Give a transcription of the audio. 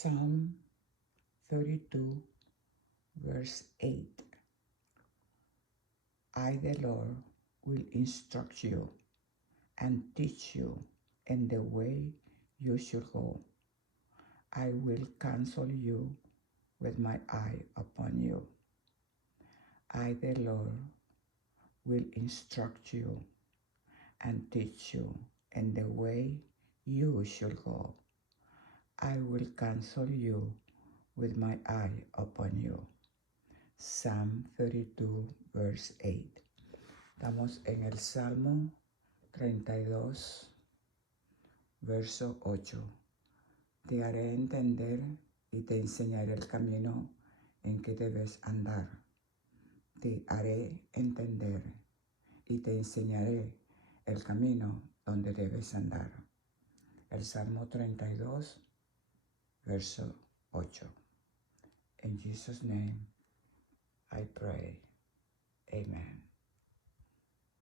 Psalm 32, verse 8. I, the Lord, will instruct you and teach you in the way you should go. I will counsel you with my eye upon you. I, the Lord, will instruct you and teach you in the way you should go. I will counsel you with my eye upon you. Psalm 32, verse 8. Estamos en el Salmo 32, verso 8. Te haré entender y te enseñaré el camino en que debes andar. Te haré entender y te enseñaré el camino donde debes andar. El Salmo 32, verso 8. In Jesus' name, I pray. Amen.